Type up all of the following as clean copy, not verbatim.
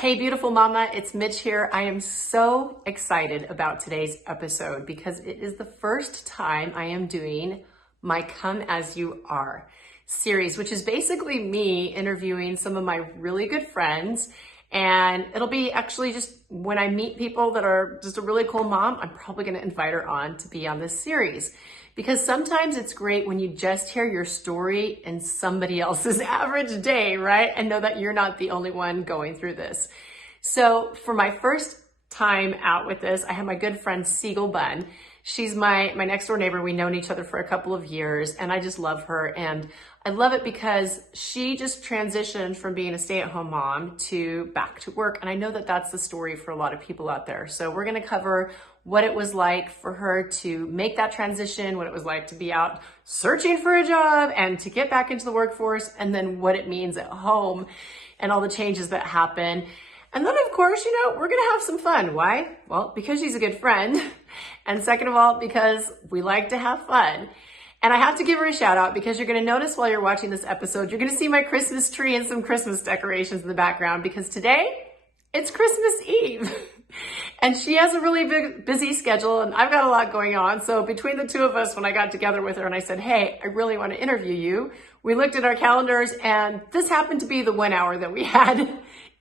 Hey, beautiful mama, it's Mitch here. I am so excited about today's episode because it is the first time I am doing my Come As You Are series, which is basically me interviewing some of my really good friends. And it'll be actually just when I meet people that are just a really cool mom, I'm probably going to invite her on to be on this series. Because sometimes it's great when you just hear your story in somebody else's average day, right? And know that you're not the only one going through this. So for my first time out with this, I have my good friend Segal Bunn. She's my next door neighbor. We've known each other for a couple of years and I just love her. And I love it because she just transitioned from being a stay-at-home mom to back to work. And I know that that's the story for a lot of people out there. So we're going to cover what it was like for her to make that transition, what it was like to be out searching for a job and to get back into the workforce, and then what it means at home and all the changes that happen. And then, of course, we're going to have some fun. Why? Well, because she's a good friend. And second of all, because we like to have fun. And I have to give her a shout out because you're going to notice while you're watching this episode, you're going to see my Christmas tree and some Christmas decorations in the background because today it's Christmas Eve. And she has a really big, busy schedule and I've got a lot going on. So between the two of us, when I got together with her and I said, hey, I really want to interview you, we looked at our calendars and this happened to be the 1 hour that we had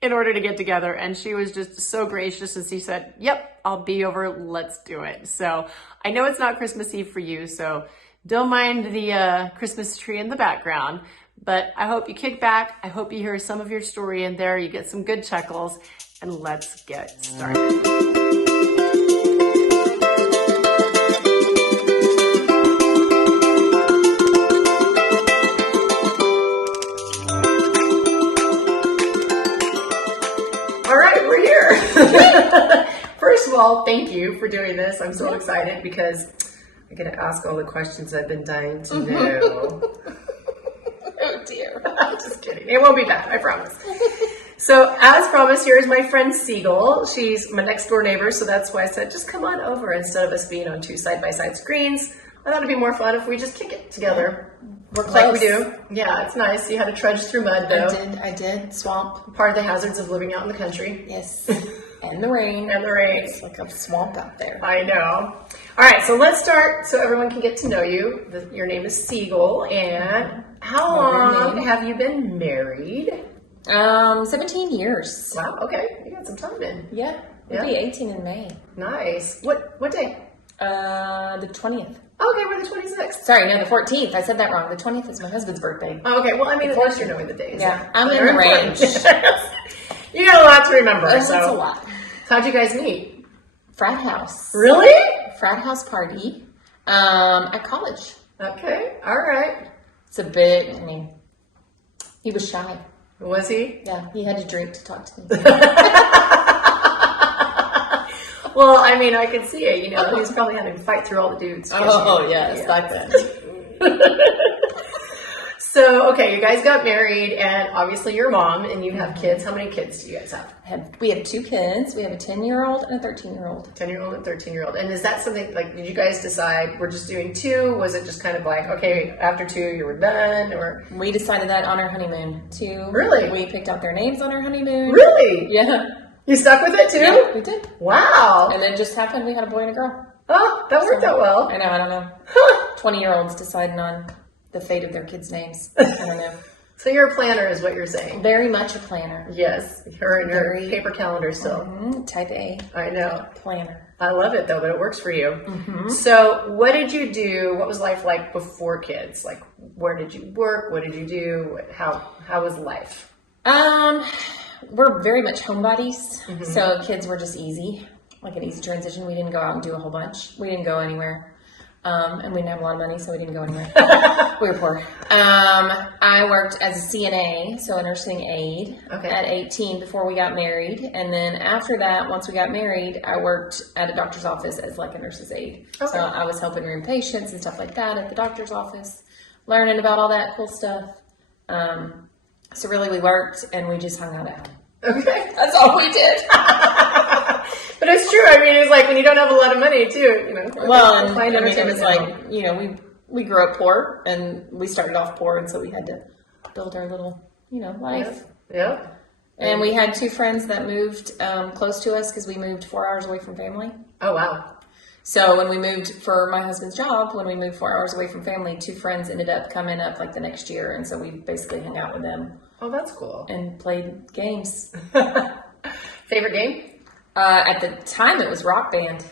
in order to get together. And she was just so gracious and she said, yep, I'll be over. Let's do it. So I know it's not Christmas Eve for you, so don't mind the Christmas tree in the background, but I hope you kick back. I hope you hear some of your story in there. You get some good chuckles. And let's get started. All right, we're here. First of all, thank you for doing this. I'm so excited because I get to ask all the questions I've been dying to know. Oh dear. I'm just kidding. It won't be bad, I promise. So as promised, here is my friend Segal. She's my next door neighbor, so that's why I said, just come on over instead of us being on two side-by-side screens. I thought it'd be more fun if we just kick it together. We're close. Like we do. Yeah, it's nice. You had to trudge through mud, though. I did. Swamp. Part of the hazards of living out in the country. Yes. And the rain. And the rain. It's like a swamp out there. I know. All right, so let's start so everyone can get to know you. Your name is Segal, and how long have you been married? 17 years. Wow, okay. You got some time in. Yeah. We'll be 18 in May. Nice. What day? The 20th. Okay, we're the 26th. Sorry, no, the 14th. I said that wrong. The 20th is my husband's birthday. Okay, well, I mean, of course you're knowing the days. Yeah, I'm in the range. You got a lot to remember. That's so. a lot. How'd you guys meet? Frat house. Really? Frat house party at college. Okay, all right. It's a bit, he was shy. Was he? Yeah, he had to drink to talk to me. Well, I mean, I can see it. He was probably having to fight through all the dudes. Oh, yes, back then. So, okay, you guys got married, and obviously you're a mom, and you have kids. How many kids do you guys have? We have 2 kids. We have a 10-year-old and a 13-year-old. 10-year-old and 13-year-old. And is that something, did you guys decide we're just doing 2? Was it just kind of like, okay, after 2, you were done? Or we decided that on our honeymoon, too. Really? We picked out their names on our honeymoon. Really? Yeah. You stuck with it, too? Yeah, we did. Wow. And then just happened we had a boy and a girl. Oh, that worked out well. I don't know. 20-year-olds deciding on the fate of their kids' names. I don't know. So you're a planner is what you're saying. Very much a planner. Yes. Her and your paper calendar still. Type A. I know. Planner. I love it though, but it works for you. So what did you do? What was life like before kids? Like where did you work? What did you do? How was life? We're very much homebodies. So kids were just easy. Like an easy transition. We didn't go out and do a whole bunch. We didn't go anywhere. And we didn't have a lot of money, so we didn't go anywhere. We were poor. I worked as a CNA, so a nursing aide, at 18 before we got married. And then after that, once we got married, I worked at a doctor's office as like a nurse's aide. Okay. So I was helping room patients and stuff like that at the doctor's office, learning about all that cool stuff. So really we worked and we just hung out. Okay. That's all we did. But it's true. I mean, it's like when you don't have a lot of money, too. Well, and I mean, it was like, we grew up poor, and we started off poor, and so we had to build our little, life. Yeah. And we had 2 friends that moved close to us because we moved 4 hours away from family. Oh, wow. So when we moved for my husband's job, when we moved 4 hours away from family, 2 friends ended up coming up like the next year. And so we basically hung out with them. Oh, that's cool. And played games. Favorite game? At the time, it was Rock Band.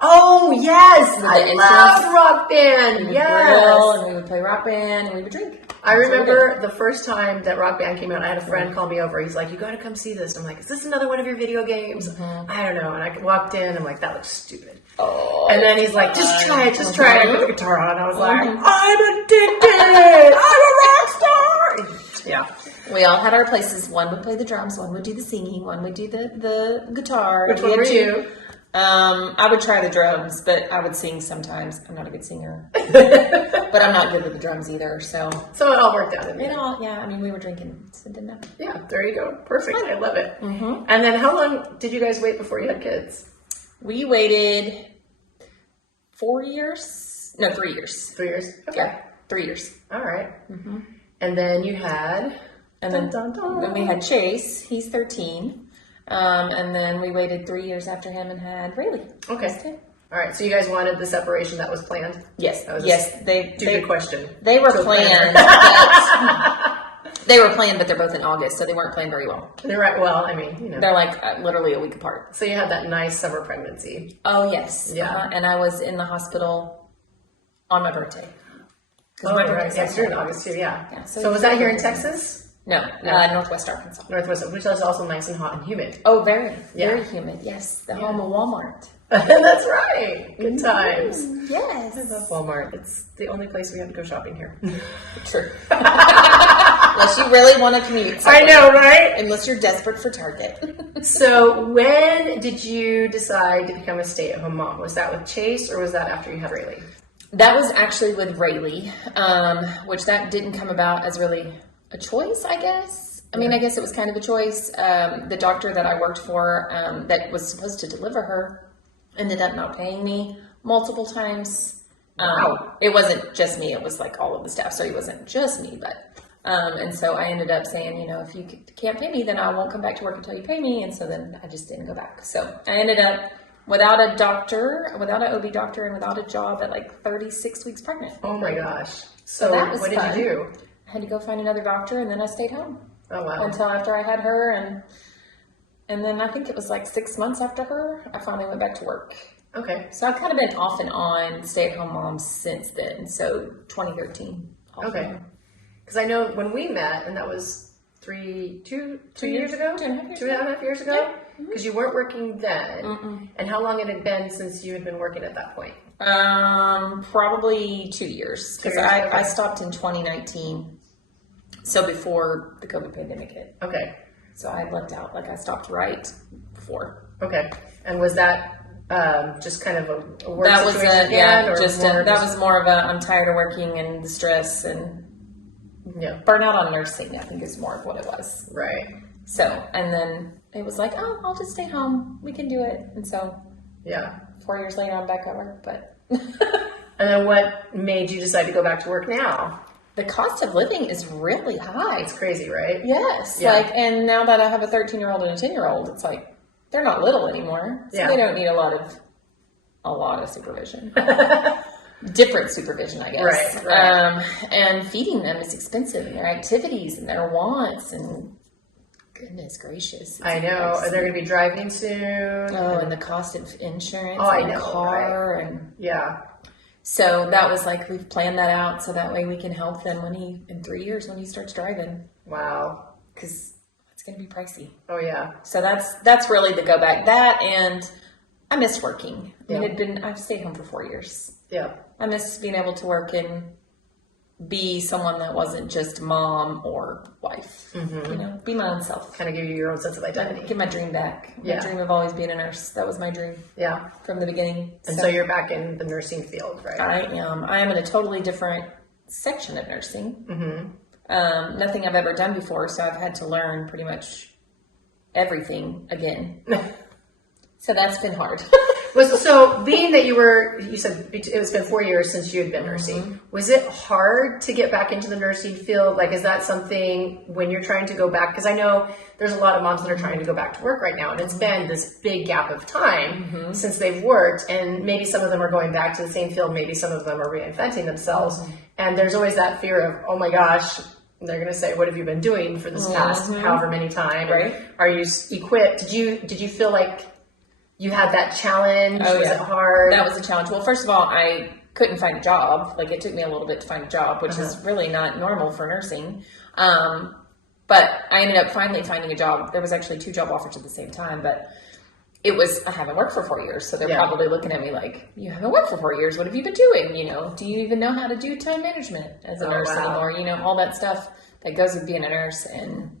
Oh, yes. I love Rock Band. Yes. And we would play Rock Band and we would drink. I remember the first time that Rock Band came out, I had a friend call me over. He's like, you got to come see this. I'm like, is this another one of your video games? I don't know. And I walked in. I'm like, that looks stupid. Oh, and then he's like, just try it. Just try it. I put the guitar on. I was like, I'm addicted. I'm a rock star. Yeah. We all had our places. One would play the drums. One would do the singing. One would do the guitar. Which one were you? I would try the drums, but I would sing sometimes. I'm not a good singer, but I'm not good with the drums either. So it all worked out. Yeah. I mean, we were drinking, so it didn't matter. Yeah, there you go. Perfect. I love it. Mm-hmm. And then, how long did you guys wait before you had kids? We waited 4 years. No, 3 years. 3 years. Okay. Yeah, 3 years. All right. Mm-hmm. And then you had. And then we had Chase. He's 13. And then we waited 3 years after him and had Rayleigh. Okay. All right. So you guys wanted the separation that was planned? Yes. That was Stupid question. They were planned. They were planned, but they're both in August, so they weren't planned very well. They're right. Well, I mean, you know. They're like literally a week apart. So you had that nice summer pregnancy. Oh, yes. Yeah. And I was in the hospital on my birthday. Oh, right. Yes, you're in August too, yeah. So was that here in Texas? No, Northwest Arkansas. Northwest, which is also nice and hot and humid. Oh, very humid. Yes, the home of Walmart. That's right. Good times. Yes. I love Walmart. It's the only place we have to go shopping here. True. Unless you really want to commute somewhere. I know, right? Unless you're desperate for Target. So when did you decide to become a stay-at-home mom? Was that with Chase or was that after you had Rayleigh? That was actually with Rayleigh, which that didn't come about as really a choice, I guess. I mean, I guess it was kind of a choice. The doctor that I worked for that was supposed to deliver her ended up not paying me multiple times. It wasn't just me. It was like all of the staff. So it wasn't just me, but and so I ended up saying, if you can't pay me, then I won't come back to work until you pay me. And so then I just didn't go back. So I ended up without a doctor, without an OB doctor, and without a job at like 36 weeks pregnant. Oh my gosh. So that was what did you do? I had to go find another doctor, and then I stayed home. Oh, wow. Until after I had her, and then I think it was like 6 months after her, I finally went back to work. Okay. So I've kind of been off and on stay-at-home mom since then. So 2013. Okay. Because I know when we met, and that was two years ago? 2.5 years ago? Because you weren't working then. Mm-mm. And how long had it been since you had been working at that point? Probably 2 years. Because I stopped in 2019. So before the COVID pandemic hit. Okay. So I lucked out. Like I stopped right before. Okay. And was that just kind of a work that situation was that was more of a I'm tired of working and the stress and burnout on nursing, I think is more of what it was. Right. So, and then it was like, oh, I'll just stay home. We can do it. And so 4 years later, I'm back at work. But and then what made you decide to go back to work now? The cost of living is really high. It's crazy, right? Yes. Yeah. And now that I have a 13-year-old and a 10-year-old, it's like they're not little anymore. So they don't need a lot of supervision. Different supervision, I guess. Right. And feeding them is expensive, and their activities and their wants, and goodness gracious. I know. Are they going to be driving soon? Oh, and the cost of insurance and a car. Right. And so that was like, we've planned that out so that way we can help them in 3 years when he starts driving. Wow. Because it's going to be pricey. Oh, yeah. So that's really the go back. That, and I miss working. I mean, I've stayed home for 4 years. Yeah. I miss being able to work and be someone that wasn't just mom or wife. Mm-hmm. Be my own self. Kind of give you your own sense of identity. Get my dream back. My dream of always being a nurse. That was my dream. Yeah. From the beginning. And so you're back in the nursing field, right? I am. I am in a totally different section of nursing. Mm-hmm. Nothing I've ever done before, so I've had to learn pretty much everything again. So that's been hard. So being that you said it's been 4 years since you had been nursing, was it hard to get back into the nursing field? Like, is that something when you're trying to go back? Because I know there's a lot of moms that are trying to go back to work right now, and it's been this big gap of time since they've worked, and maybe some of them are going back to the same field, maybe some of them are reinventing themselves, and there's always that fear of, oh my gosh, they're going to say, what have you been doing for this past however many time? Right. Are you equipped? Did you feel like you had that challenge? Oh, was it hard? That was a challenge. Well, first of all, I couldn't find a job. Like, it took me a little bit to find a job, which is really not normal for nursing. But I ended up finally finding a job. There was actually 2 job offers at the same time, but I haven't worked for 4 years. So they're probably looking at me like, you haven't worked for 4 years. What have you been doing? Do you even know how to do time management as a nurse anymore? All that stuff that goes with being a nurse. And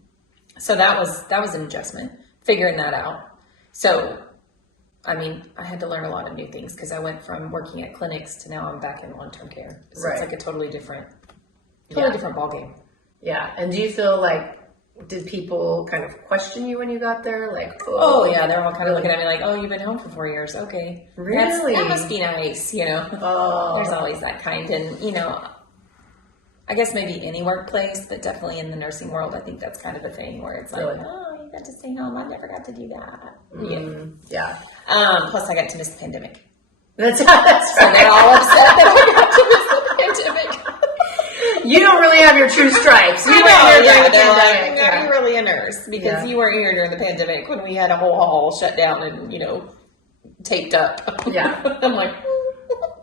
so that was an adjustment, figuring that out. So, I had to learn a lot of new things because I went from working at clinics to now I'm back in long-term care. So it's like a totally different ballgame. Yeah. And do you feel like, did people kind of question you when you got there? Like, oh yeah, they're all kind of looking at me like, oh, you've been home for 4 years. Okay. Really? That must be nice, Oh. There's always that kind. And, I guess maybe any workplace, but definitely in the nursing world, I think that's kind of a thing where it's like, oh, you got to stay home. I never got to do that. Yeah. Plus I got to miss the pandemic. That's So they're all upset that I got to miss the pandemic. You don't really have your true stripes. You were here during the pandemic. Like, are you really a nurse? Because you weren't here during the pandemic when we had a whole hall shut down and, taped up. Yeah. I'm like,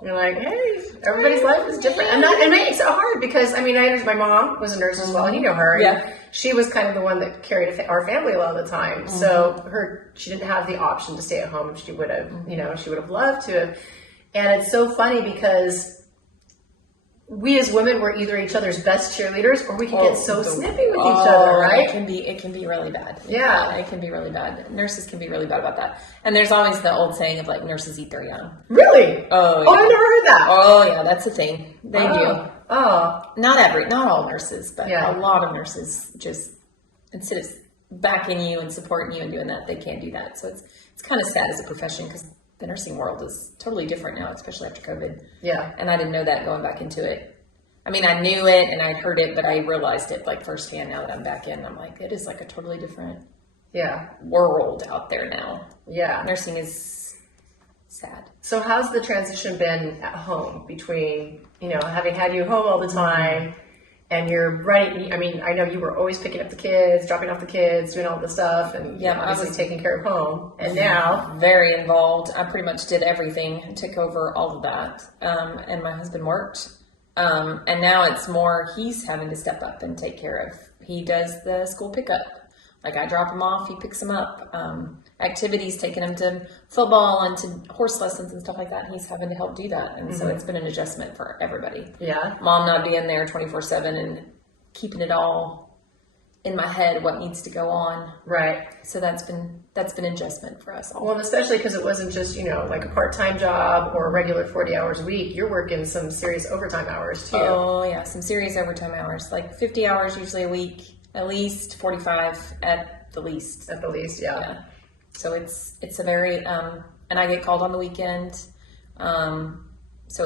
you're like, hey, everybody's life is different. And it makes it hard because, I my mom was a nurse as well. You know her. Yeah. She was kind of the one that carried our family a lot of the time. So she didn't have the option to stay at home. She would have, she would have loved to have. And it's so funny because we as women were either each other's best cheerleaders or we can get so snippy with each other, right? It can be really bad. Yeah. It can be really bad. Nurses can be really bad about that. And there's always the old saying of like, nurses eat their young. Really? Oh, yeah. I've never heard that. Oh yeah, that's a thing. They do. Oh. Not all nurses, but a lot of nurses just, instead of backing you and supporting you and doing that, they can't do that. So it's kind of sad as a profession because the nursing world is totally different now, especially after COVID. Yeah. And I didn't know that going back into it. I knew it and I'd heard it, but I realized it like firsthand now that I'm back in. I'm like, it is like a totally different world out there now. Yeah. Nursing is sad. So how's the transition been at home between, having had you home all the time and you're running, I know you were always picking up the kids, dropping off the kids, doing all the stuff, and obviously taking care of home. And now, very involved. I pretty much did everything and took over all of that. And my husband worked. And now it's more he's having to step up and take care of. He does the school pickup. Like I drop him off, he picks him up. Activities, taking him to football and to horse lessons and stuff like that. He's having to help do that. And so it's been an adjustment for everybody. Yeah. Mom not being there 24/7 and keeping it all in my head, what needs to go on. Right. So that's been adjustment for us all. Well, especially because it wasn't just, like a part-time job or a regular 40 hours a week. You're working some serious overtime hours too. Oh yeah. Some serious overtime hours, like 50 hours usually a week, at least 45 at the least. At the least. Yeah. So it's a very, and I get called on the weekend. So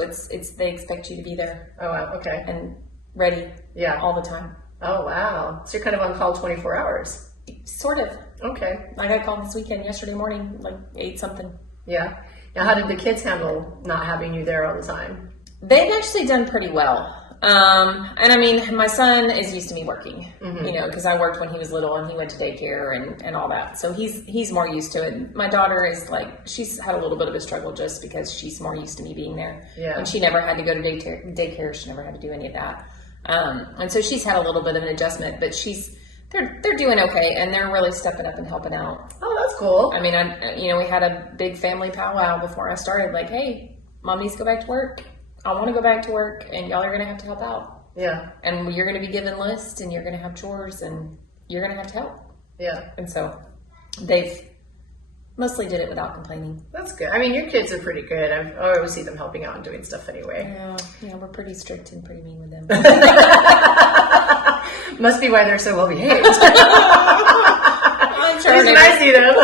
they expect you to be there. Oh, wow. Okay. And ready. Yeah. All the time. Oh, wow. So you're kind of on call 24 hours. Sort of. Okay. I got called this weekend, yesterday morning, like 8 something. Yeah. Now, how did the kids handle not having you there all the time? They've actually done pretty well. And my son is used to me working, because I worked when he was little and he went to daycare and all that. So he's more used to it. My daughter is like, she's had a little bit of a struggle just because she's more used to me being there. Yeah. And she never had to go to daycare. She never had to do any of that. And so she's had a little bit of an adjustment, but they're doing okay. And they're really stepping up and helping out. Oh, that's cool. We had a big family powwow before I started, like, hey, mom needs to go back to work. I want to go back to work, and y'all are going to have to help out. Yeah. And you're going to be given lists, and you're going to have chores, and you're going to have to help. Yeah. And so they've mostly did it without complaining. That's good. Your kids are pretty good. I always see them helping out and doing stuff anyway. Yeah, we're pretty strict and pretty mean with them. Must be why they're so well behaved. I'm sure. I see them.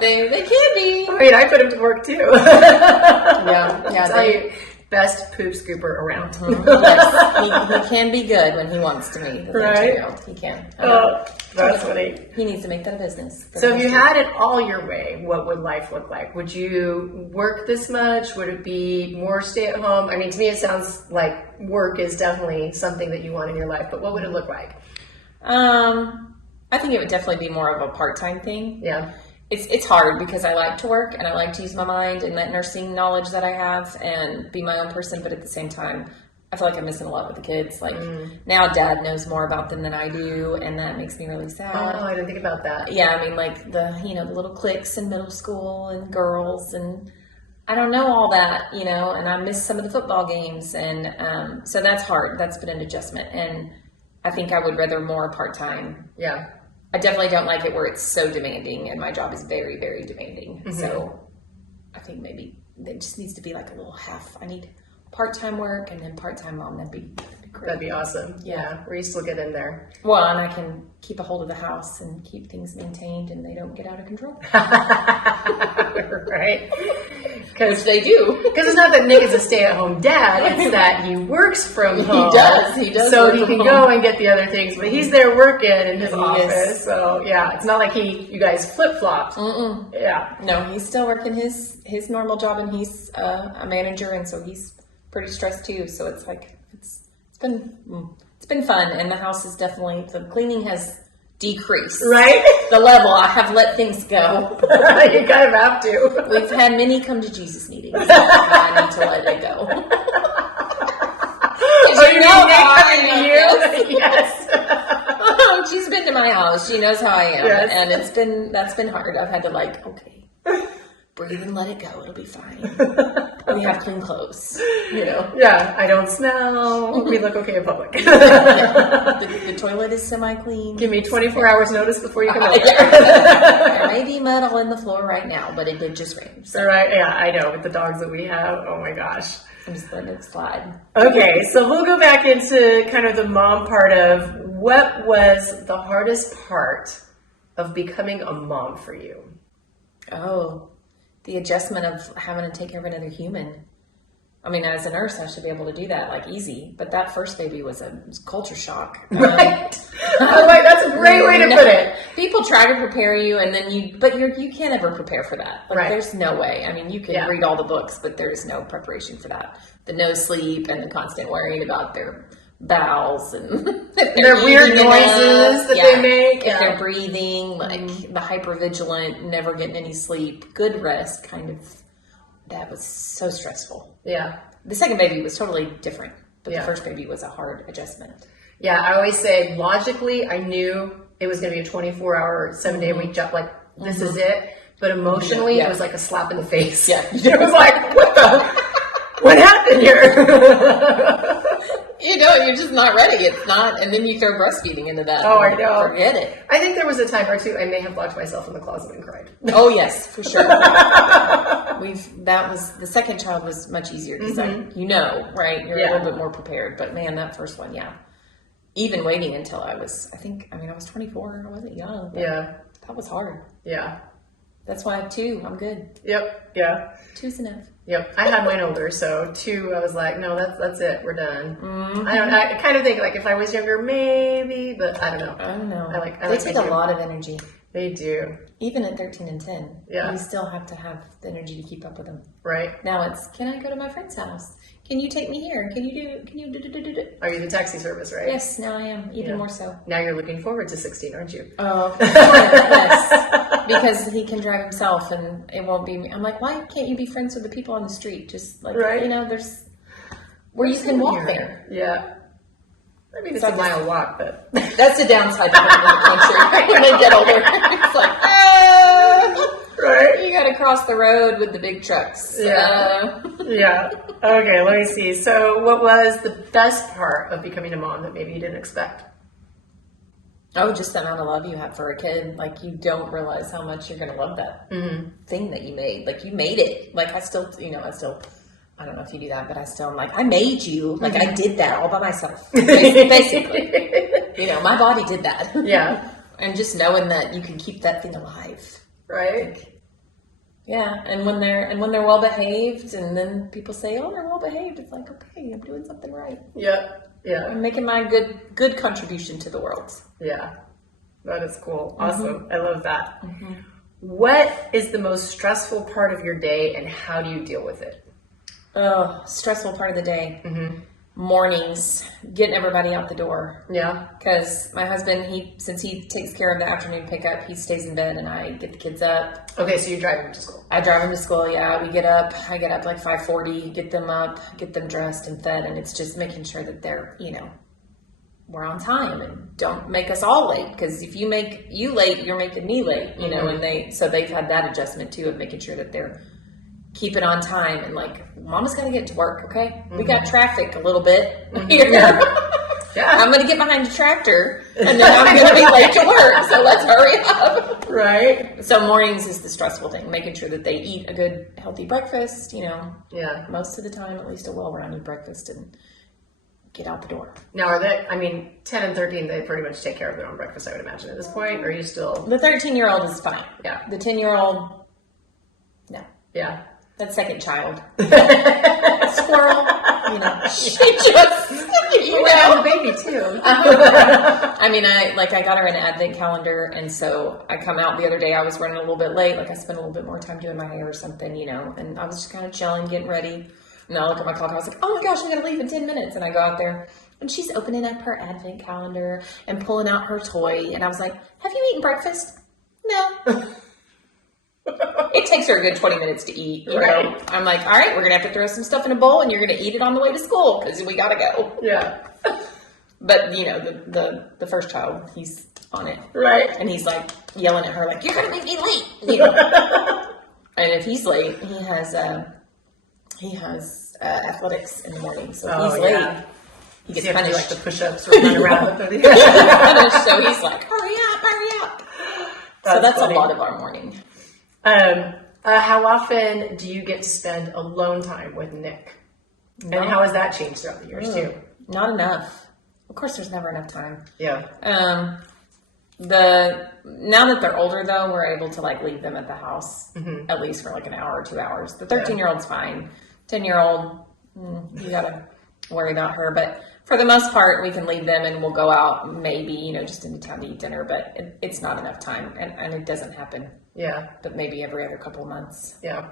They can be. I mean, I put him to work too. Yeah. Tell you, best poop scooper around. Yes, he can be good when he wants to be. Right? He can. Oh, that's funny. He needs to make that a business. So if you had it all your way, what would life look like? Would you work this much? Would it be more stay at home? I mean, to me, it sounds like work is definitely something that you want in your life, but what would it look like? I think it would definitely be more of a part-time thing. Yeah. It's hard because I like to work and I like to use my mind and that nursing knowledge that I have and be my own person, but at the same time, I feel like I'm missing a lot with the kids. Like now dad knows more about them than I do, and that makes me really sad. Oh, I didn't think about that. Yeah, I mean like the little cliques in middle school and girls, and I don't know all that, and I miss some of the football games, and so that's hard. That's been an adjustment, and I think I would rather more part-time. Yeah. I definitely don't like it where it's so demanding, and my job is very, very demanding. So I think maybe it just needs to be like a little half. I need part-time work and then part-time mom. That'd be great. That'd be awesome. Yeah. Where you still get in there. Well, and I can keep a hold of the house and keep things maintained and they don't get out of control. Right? Which they do. Because it's not that Nick is a stay-at-home dad, it's that he works from home. He does. So he can go and get the other things, but he's there working in his office. So yeah, it's not like you guys flip-flopped. Yeah. No, he's still working his normal job, and he's a manager, and so he's pretty stressed too. So it's like it's been fun, and the house is definitely, the cleaning has decreased. Right? The level, I have let things go. You kind of have to. We've had many come to Jesus meetings. I need to let it go. Oh, you know how you? Yes. She's been to my house. She knows how I am. Yes. And that's been hard. I've had to okay, breathe and let it go. It'll be fine. We have clean clothes. Yeah, I don't smell. We look okay in public. The toilet is semi-clean. Give me 24 hours notice before you come over. There may be metal in the floor right now, but it did just rain. So. Right, yeah, I know. With the dogs that we have, oh my gosh. I'm just letting it slide. Okay, so we'll go back into kind of the mom part of what was the hardest part of becoming a mom for you? Oh, the adjustment of having to take care of another human. I mean, as a nurse, I should be able to do that easy. But that first baby was a culture shock. Right. I'm like, that's a great way to put it. People try to prepare you, and then you can't ever prepare for that. Like, there's no way. I mean, you can read all the books, but there's no preparation for that. The no sleep and the constant worrying about their bowels and their weird noises that they make. If they're breathing, the hypervigilant, never getting any sleep, good rest, kind of. That was so stressful. Yeah. The second baby was totally different, but the first baby was a hard adjustment. Yeah, I always say logically, I knew it was going to be a 24-hour, 7-day-a-week job. Like, this is it. But emotionally, it was like a slap in the face. Yeah. It was like, what happened here? You're just not ready. It's not, and then you throw breastfeeding into that. Oh, I know. Forget it. I think there was a time or two I may have locked myself in the closet and cried. Oh yes, for sure. That was the second child was much easier because right? You're a little bit more prepared. But man, that first one, even waiting until I was 24. I wasn't young. Yeah, that was hard. Yeah, that's why I have 2. I'm good. Yep. Yeah. 2's enough. Yep, I had mine older, so 2, I was like, no, that's it, we're done. I kind of think like if I was younger, maybe, but I don't know. I don't know. They take a lot of energy. They do. Even at 13 and 10, you still have to have the energy to keep up with them. Right. Now it's, can I go to my friend's house? Can you take me here? Can you do? Are you the taxi service, right? Yes, now I am, even more so. Now you're looking forward to 16, aren't you? Oh, yes. Because he can drive himself and it won't be me. I'm like, why can't you be friends with the people on the street? Just like, there's where you can walk there. Yeah. I mean, it's a mile walk, but that's the downside of living in the country when they get older. It's like, right? You got to cross the road with the big trucks. Yeah. Yeah. Okay, let me see. So what was the best part of becoming a mom that maybe you didn't expect? Oh, just the amount of love you have for a kid. Like, you don't realize how much you're going to love that thing that you made. Like, you made it. Like, I don't know if you do that, but I'm like, I made you. Like, I did that all by myself. Basically. My body did that. Yeah. And just knowing that you can keep that thing alive. Right. Yeah, and when they're well behaved, and then people say, "Oh, they're well behaved," it's like, okay, I'm doing something right. Yeah, yeah, I'm making my good contribution to the world. yeah. That is cool. Awesome. I love that. What is the most stressful part of your day, and how do you deal with it? Oh, stressful part of the day. Mornings, getting everybody out the door. Yeah. Because my husband, since he takes care of the afternoon pickup, he stays in bed and I get the kids up. Okay, so you drive them to school. I drive them to school, yeah. I get up like 5:40, get them up, get them dressed and fed, and it's just making sure that they're, we're on time and don't make us all late. Because if you make you late, you're making me late, and they've had that adjustment too of making sure that they're keep it on time and like, Mama's got to get to work, okay? We got traffic a little bit here. Yeah. I'm going to get behind the tractor and then I'm going to be late to work, so let's hurry up. Right. So mornings is the stressful thing, making sure that they eat a good, healthy breakfast, Yeah. most of the time, at least a well-rounded breakfast, and get out the door. Now, are they, 10 and 13, they pretty much take care of their own breakfast, I would imagine, at this point, or are you still? The 13-year-old is fine. Yeah. The 10-year-old, no. Yeah. That second child. Squirrel, she just, the baby too. I got her an advent calendar, and so I come out the other day, I was running a little bit late, like I spent a little bit more time doing my hair or something, and I was just kind of chilling, getting ready, and I look at my clock, I was like, oh my gosh, I'm going to leave in 10 minutes, and I go out there, and she's opening up her advent calendar and pulling out her toy, and I was like, have you eaten breakfast? No. It takes her a good 20 minutes to eat, Right. I'm like, all right, we're going to have to throw some stuff in a bowl and you're going to eat it on the way to school because we got to go. Yeah. But, the first child, he's on it. Right. And he's like yelling at her like, you're going to make me late. And if he's late, he has athletics in the morning. So if he's late, he gets punished. Like the push-ups or run around. So he's like, hurry up. So that's funny. a lot of our morning. How often do you get to spend alone time with Nick? And how has that changed throughout the years too? Not enough. Of course, there's never enough time. Yeah. Now that they're older, though, we're able to leave them at the house at least for an hour or 2 hours. The 13-year-old's fine. 10-year-old, you gotta worry about her. But for the most part, we can leave them and we'll go out maybe, just into town to eat dinner. But it's not enough time, and it doesn't happen. Yeah. But maybe every other couple of months. Yeah.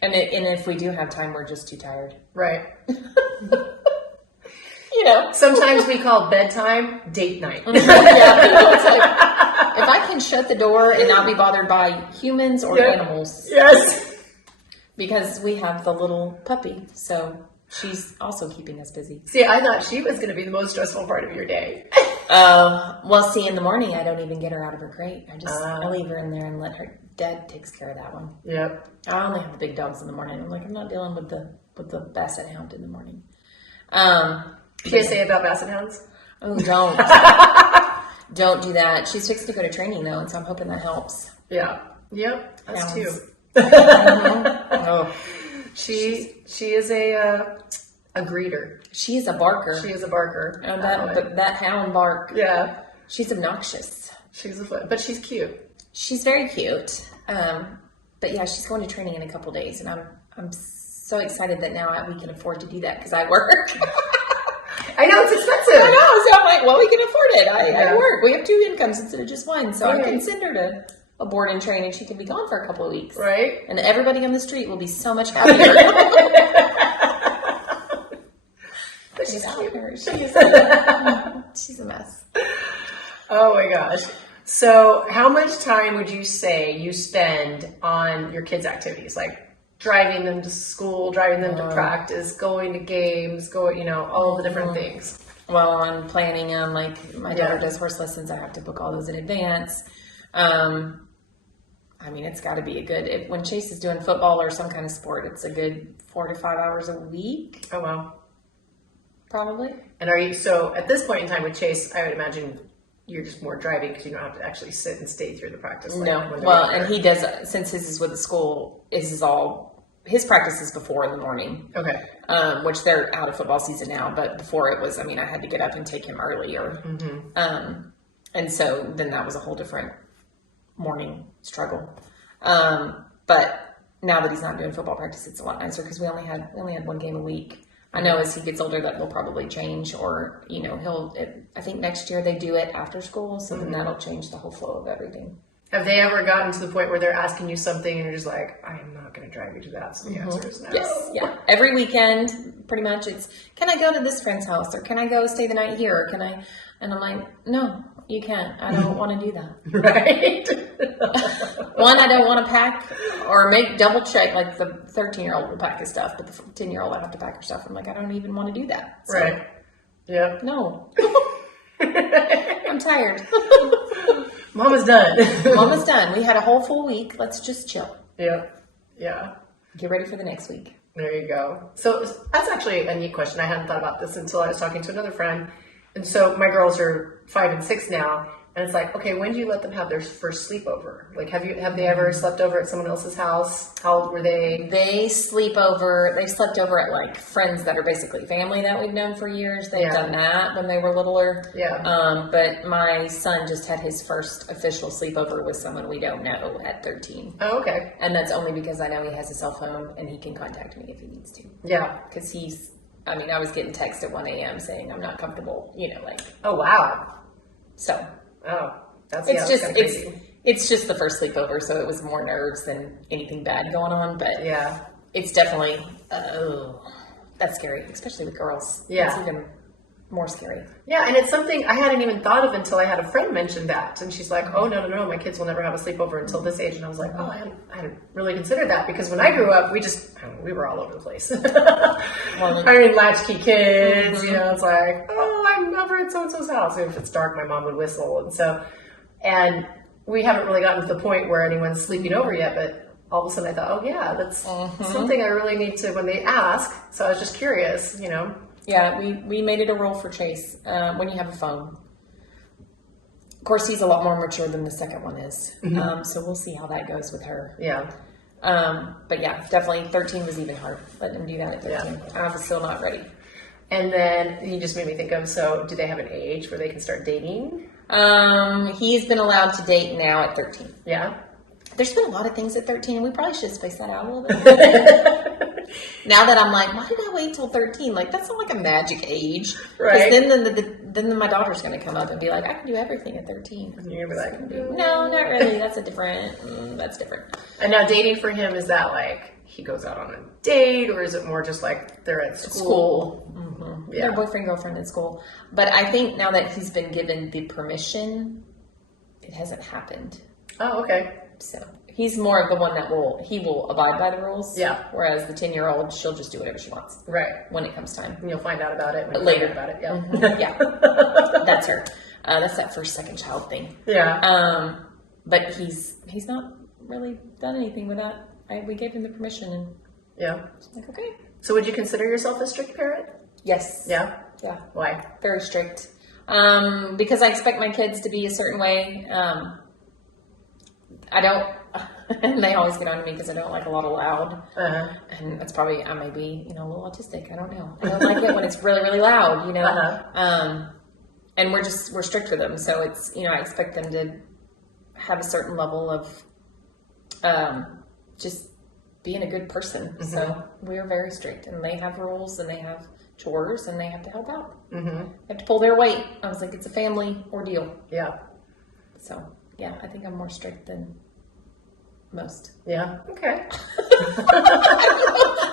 And if we do have time, we're just too tired. Right. Sometimes Sometimes we call bedtime date night. It's like, if I can shut the door and not be bothered by humans or animals. Yes. Because we have the little puppy, so she's also keeping us busy. See, I thought she was going to be the most stressful part of your day. Well, see, in the morning, I don't even get her out of her crate. I leave her in there and let her. Dad takes care of that one. Yep. I only have the big dogs in the morning. I'm like, I'm not dealing with the basset hound in the morning. PSA about basset hounds? Oh, don't. Don't do that. She's fixing to go to training, though, and so I'm hoping that helps. Yeah. Yep. That's Hounds. too. Oh, She is a greeter. she is a barker. She is a barker. Oh, that hound bark. Yeah. She's obnoxious. She's but she's cute. She's very cute. But yeah, she's going to training in a couple days, and I'm so excited that now we can afford to do that because I work. I know, it's expensive. I know, so I'm like, well, we can afford it. I work. We have 2 incomes instead of just one, so I can send her to a board and train, and she can be gone for a couple of weeks. Right. And everybody on the street will be so much happier. But she's cute. She's a mess. Oh my gosh. So how much time would you say you spend on your kids' activities? Like driving them to school, driving them to practice, going to games, all the different things. Well, I'm planning on, my daughter does horse lessons. I have to book all those in advance. It's got to be a good, when Chase is doing football or some kind of sport, it's a good 4 to 5 hours a week. Oh, wow. Probably. And so at this point in time with Chase, I would imagine you're just more driving because you don't have to actually sit and stay through the practice. No. Well, and he does, since his is with the school, his practice is before in the morning. Okay. Which they're out of football season now, but before it was, I had to get up and take him earlier. Mm-hmm. And so then that was a whole different morning struggle. But now that he's not doing football practice, it's a lot nicer because we only had one game a week. I know as he gets older that will probably change, or I think next year they do it after school, so then that'll change the whole flow of everything. Have they ever gotten to the point where they're asking you something and you're just like, I am not going to drive you to that? So the answer is no. Yes, yeah. Every weekend, pretty much, it's, can I go to this friend's house, or can I go stay the night here, or can I? And I'm like, no, you can't. I don't want to do that. Right. One, I don't want to pack or make double check. Like the 13-year-old will pack his stuff, but the 10-year-old I have to pack her stuff. I'm like, I don't even want to do that. So, right. Yeah. No. I'm tired. Mama's done. Mama's done. We had a whole full week. Let's just chill. Yeah. Yeah. Get ready for the next week. There you go. So that's actually a neat question. I hadn't thought about this until I was talking to another friend. And so my girls are 5 and 6 now. And it's like, okay, when do you let them have their first sleepover? Like, have they ever slept over at someone else's house? How old were they? They slept over at like friends that are basically family that we've known for years. They've done that when they were littler. Yeah. But my son just had his first official sleepover with someone we don't know at 13. Oh, okay. And that's only because I know he has a cell phone and he can contact me if he needs to. Yeah. Because I was getting text at 1 a.m. saying I'm not comfortable, Oh, wow. So. Oh, it's just the first sleepover, so it was more nerves than anything bad going on. But yeah, it's definitely that's scary, especially with girls. Yeah, it's even more scary. Yeah, and it's something I hadn't even thought of until I had a friend mention that, and she's like, "Oh no, my kids will never have a sleepover until this age." And I was like, "Oh, I hadn't really considered that because when I grew up, we were all over the place. Latchkey kids, it's like, oh, I'm over at so-and-so's house. If it's dark, my mom would whistle. And we haven't really gotten to the point where anyone's sleeping over yet, but all of a sudden I thought, oh yeah, that's something I really need to, when they ask. So I was just curious, Yeah, we made it a rule for Chase when you have a phone. Of course, he's a lot more mature than the second one is. So we'll see how that goes with her. Yeah. But yeah, definitely 13 was even hard. Letting him do that at 13. Yeah. I was still not ready. And then you just made me think of, so do they have an age where they can start dating? He's been allowed to date now at 13. Yeah. There's been a lot of things at 13. We probably should space that out a little bit. Now that I'm like, why did I wait till 13? Like, that's not like a magic age. Right. Because then my daughter's going to come up and be like, I can do everything at 13. And you're going to be like, no, not really. That's different. And now dating for him, is that like he goes out on a date, or is it more just like they're at school? Mm-hmm. Yeah. They're boyfriend, girlfriend at school. But I think now that he's been given the permission, it hasn't happened. Oh, okay. So he's more of the one that will abide by the rules. Yeah. Whereas the 10-year-old, she'll just do whatever she wants. Right. When it comes time. And you'll find out about it later. About it. Yeah. Mm-hmm. Yeah. That's her. That's that first, second child thing. Yeah. But he's not really done anything with that. We gave him the permission, and yeah. Like, okay. So would you consider yourself a strict parent? Yes. Yeah. Yeah. Why? Very strict. Because I expect my kids to be a certain way. I don't, and they always get on to me because I don't like a lot of loud. And that's probably, I may be, a little autistic. I don't know. I don't like it when it's really, really loud, and we're strict with them. So it's, I expect them to have a certain level of, just being a good person. Mm-hmm. So we're very strict, and they have rules, and they have chores, and they have to help out. Mm-hmm. They have to pull their weight. I was like, it's a family ordeal. Yeah. So yeah, I think I'm more strict than most. Yeah. Okay. I don't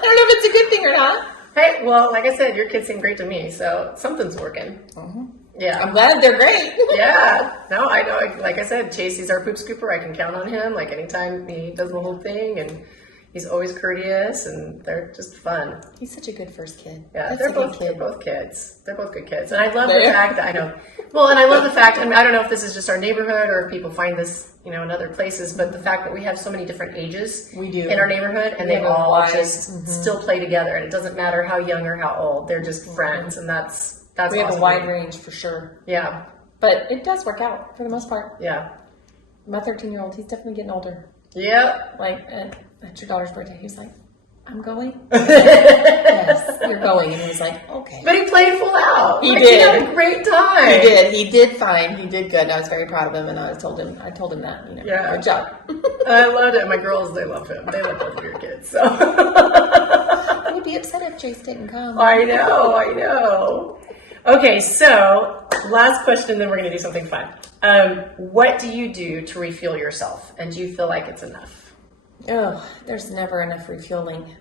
know if it's a good thing or not. Hey, well, like I said, your kids seem great to me, so something's working. Mm-hmm. Yeah. I'm glad they're great. Yeah. No, I know. Like I said, Chasey's our poop scooper. I can count on him. Like anytime he does the whole thing, and he's always courteous, and they're just fun. He's such a good first kid. Yeah, they're both kids. They're both good kids. And I love the fact that, I know, well, and I love the fact, and I don't know if this is just our neighborhood or if people find this, in other places, but the fact that we have so many different ages we do in our neighborhood, and they all just still play together, and it doesn't matter how young or how old. They're just friends, and that's we have a wide range for sure. Yeah. But it does work out for the most part. Yeah. My 13-year-old, he's definitely getting older. Yep. Like, at your daughter's birthday, he was like, I'm going? Yes, you're going. And he was like, okay. But he played full out. He did. did. He had a great time. He did. He did fine. He did good. And I was very proud of him. And I told him that, Yeah. Good job. I loved it. My girls, they love him. They love both of your kids. So I would be upset if Chase didn't come. I know. Okay, so last question, then we're going to do something fun. What do you do to refuel yourself? And do you feel like it's enough? Oh, there's never enough refueling.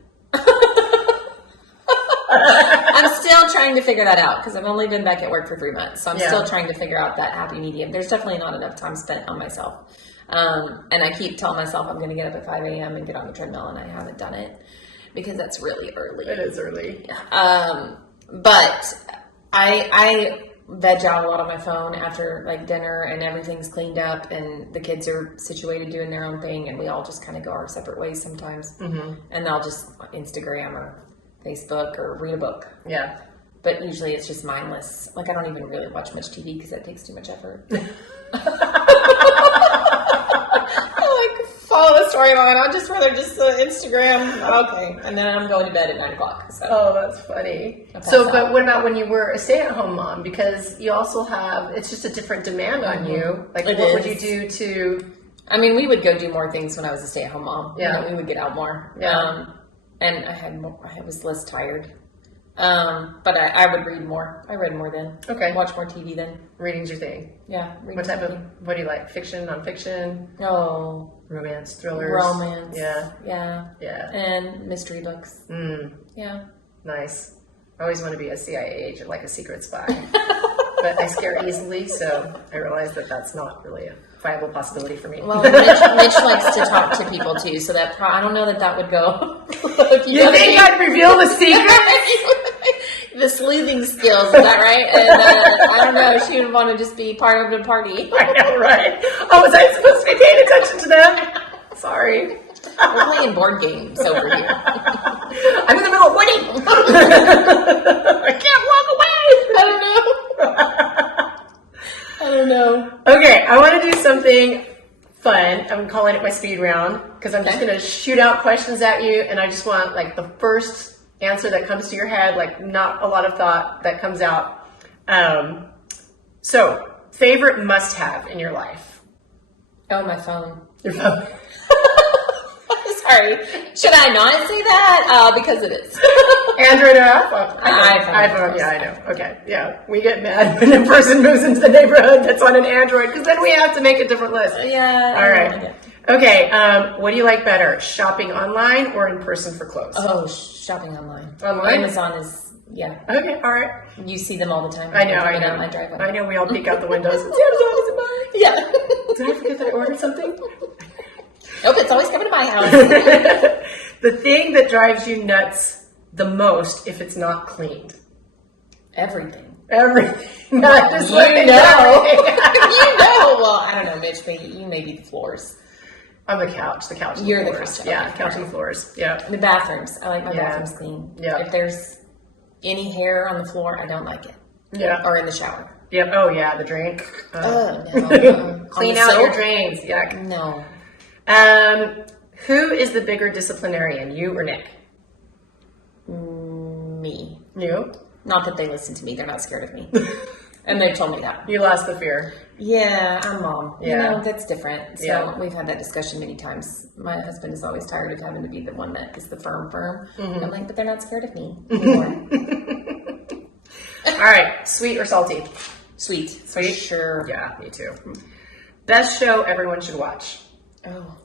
I'm still trying to figure that out because I've only been back at work for 3 months. So I'm still trying to figure out that happy medium. There's definitely not enough time spent on myself. And I keep telling myself I'm going to get up at 5 a.m. and get on the treadmill, and I haven't done it because that's really early. It is early. But I veg out a lot on my phone after like dinner and everything's cleaned up and the kids are situated doing their own thing and we all just kind of go our separate ways sometimes. Mm-hmm. And I'll just Instagram or Facebook or read a book. Yeah. But usually it's just mindless. Like I don't even really watch much TV because that takes too much effort. I like follow the storyline. I'd just rather just Instagram. Okay. And then I'm going to bed at 9 o'clock. So. Oh, that's funny. So, but what about when you were a stay-at-home mom? Because you also have, it's just a different demand on you. Like what would you do to... I mean, we would go do more things when I was a stay-at-home mom. Yeah. We would get out more. Yeah. And I was less tired. But I would read more. I read more then. Okay. Watch more TV then. Reading's your thing. Yeah. What type of, what do you like? Fiction, nonfiction? Oh. Romance, thrillers? Romance. Yeah. Yeah. Yeah. And mystery books. Yeah. Nice. I always want to be a CIA agent, like a secret spy. But I scare easily, so I realize that that's not really a viable possibility for me. Well, Mitch likes to talk to people too, so that I don't know that would go. You think I'd reveal the secret? The sleuthing skills, is that right? And I don't know, she would want to just be part of the party. I know, right? Oh, was I supposed to be paying attention to them? Sorry. We're playing board games over here. I'm in the middle of winning. I can't walk away. I don't know. Okay, I want to do something fun. I'm calling it my speed round because I'm just going to shoot out questions at you, and I just want like the first answer that comes to your head, like not a lot of thought that comes out. So, favorite must-have in your life? Oh, my phone. Your phone. Sorry. Should I not say that? Because it is. Android or iPhone? iPhone. Yeah, I know. Okay. Yeah. We get mad when a person moves into the neighborhood that's on an Android because then we have to make a different list. Yeah. All right. Okay. What do you like better? Shopping online or in person for clothes? Oh, shopping online. Online? Amazon is, yeah. Okay. All right. You see them all the time. I know. My driveway. I know. We all peek out the windows and see Amazon is mine. Yeah. Did I forget that I ordered something? Nope, it's always coming to my house. The thing that drives you nuts the most if it's not cleaned? Everything. Everything. Not just You know. everything. You know. Well, I don't know, Mitch. You may be the floors. I'm the couch. The couch and You're the the floors. couch. Yeah, Okay. couch and the floors. Yeah. The bathrooms. I like my Yeah. bathrooms clean. Yeah. If there's any hair on the floor, I don't like it. Yeah. Or in the shower. Yep. Oh, yeah. The drain. No. Clean out your drains. Yeah. No. Who is the bigger disciplinarian, you or Nick? Me. You. Not that they listen to me. They're not scared of me. And they've told me that. You lost the fear. Yeah, I'm mom. Yeah. You know, that's different. So Yeah. we've had that discussion many times. My husband is always tired of having to be the one that is the firm. Mm-hmm. I'm like, but they're not scared of me anymore. All right. Sweet or salty? Sweet. For Sweet? sure. Yeah, me too. Best show everyone should watch? Oh.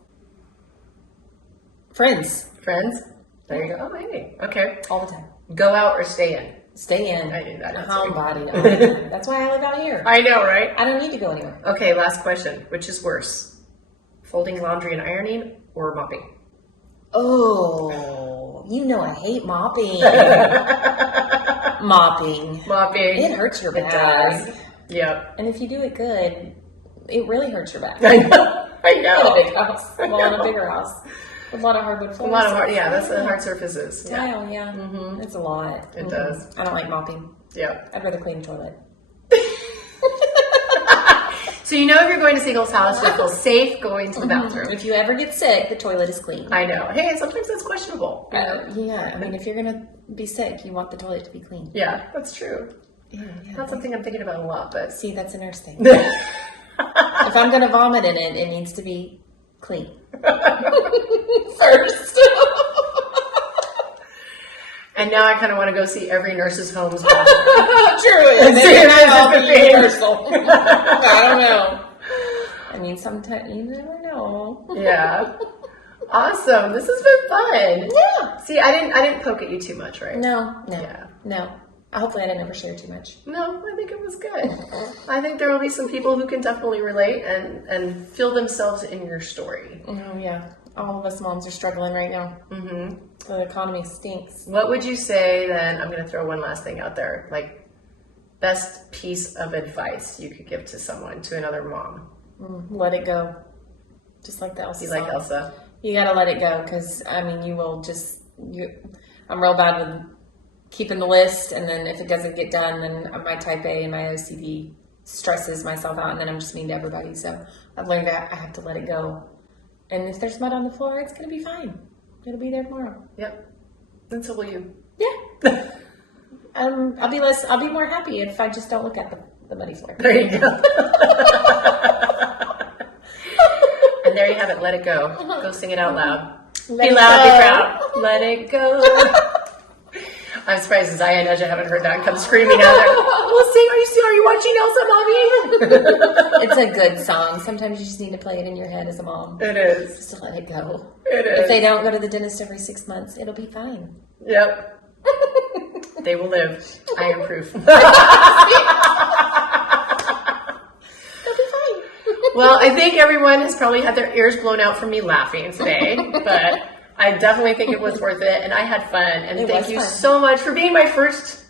Friends. Friends? There you go. Oh, hey. Okay. All the time. Go out or stay in? Stay in. I knew that A answer. homebody all the time. That's why I live out here. I know, right? I don't need to go anywhere. Okay, last question. Which is worse? Folding laundry and ironing or mopping? Oh, you know I hate mopping. Mopping. Mopping. It hurts your It back. does. Yep. And if you do it good, it really hurts your back. I know. I In a know. big house. Well, in a bigger house. With a lot of hardwood floors. A lot of hard, yeah, that's the hard surfaces. Yeah. Wow, yeah. Mm-hmm. It's a lot. It does. I don't like mopping. Yeah. I'd rather clean the toilet. So you know if you're going to Segal's house, you'll feel safe going to the bathroom. If you ever get sick, the toilet is clean. I know. Hey, sometimes that's questionable. Yeah, I mean, if you're gonna be sick, you want the toilet to be clean. Yeah, that's true. Yeah. Not something I'm thinking about a lot, but See, that's a nurse thing. If I'm gonna vomit in it, it needs to be clean first. And now I kind of want to go see every nurse's home's bathroom. True, and then I'll be universal. I don't know. I mean, sometimes you never know. Yeah. Awesome. This has been fun. Yeah. See, I didn't poke at you too much, right? No. Yeah. No. Hopefully, I didn't overshare too much. No, I think it was good. I think there will be some people who can definitely relate and feel themselves in your story. Oh yeah. All of us moms are struggling right now. Mm-hmm. The economy stinks. What would you say then? I'm going to throw one last thing out there. Like, best piece of advice you could give to someone, to another mom. Let it go. Just like the Elsa You song. like Elsa? You gotta let it go, because I mean, you will just. I'm real bad with keeping the list, and then if it doesn't get done, then my type A and my OCD stresses myself out, and then I'm just mean to everybody. So I've learned that I have to let it go. And if there's mud on the floor, it's gonna be fine. It'll be there tomorrow. Yep. And so will you. Yeah. I'll be more happy if I just don't look at the muddy floor. There you go. And there you have it. Let it go. Go sing it out loud. Be loud, be proud. Let it go. I'm surprised Zaya and Edja haven't heard that and come screaming out there. Well, sing. Are you watching Elsa, Mommy? It's a good song. Sometimes you just need to play it in your head as a mom. It is. Just to let it go. It is. If they don't go to the dentist every 6 months, it'll be fine. Yep. They will live. I am proof. Well, I think everyone has probably had their ears blown out from me laughing today, but I definitely think it was worth it, and I had fun. And thank you so much for being my first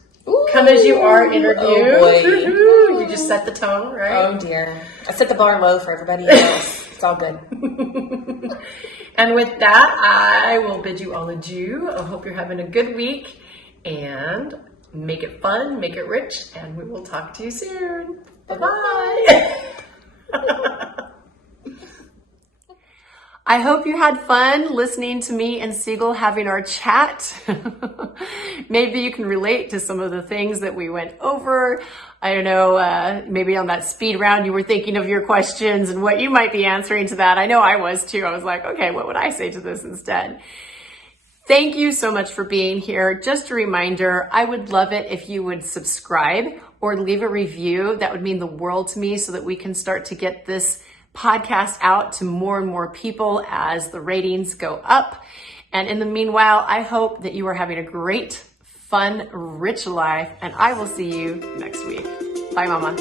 Come As You Are interview. Oh boy. You just set the tone, right? Oh dear. I set the bar low for everybody else. It's all good. And with that, I will bid you all adieu. I hope you're having a good week, and make it fun, make it rich, and we will talk to you soon. Bye-bye. I hope you had fun listening to me and Segal having our chat. Maybe you can relate to some of the things that we went over. I don't know, maybe on that speed round you were thinking of your questions and what you might be answering to that. I know I was too. I was like, okay, what would I say to this instead? Thank you so much for being here. Just a reminder, I would love it if you would subscribe or leave a review. That would mean the world to me so that we can start to get this podcast out to more and more people as the ratings go up. And in the meanwhile, I hope that you are having a great, fun, rich life, and I will see you next week. Bye, Mama.